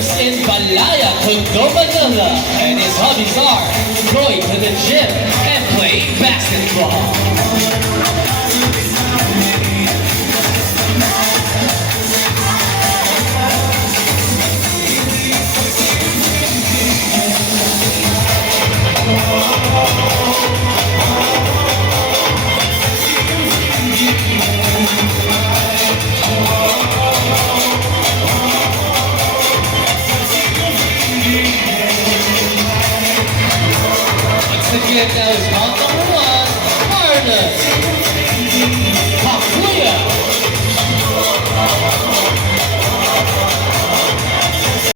lives in Balaya, Tondo, Manila, and his hobbies are going to the gym and playing basketball. Once again, that was